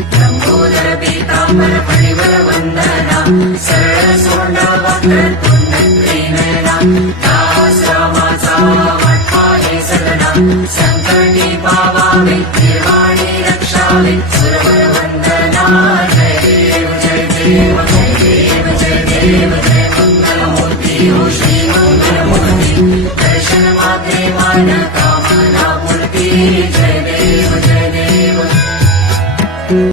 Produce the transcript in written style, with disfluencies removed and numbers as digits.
लंबोदर पीतांबर फणिवर वंदना सरळ सोंड वक्र पुण्यत्री नयना दास रामाचा वाटपाये सदना संकटी पावावे निर्वाणी रक्षावे सुरवर वंदना जय देव जय देव जय देव जय देव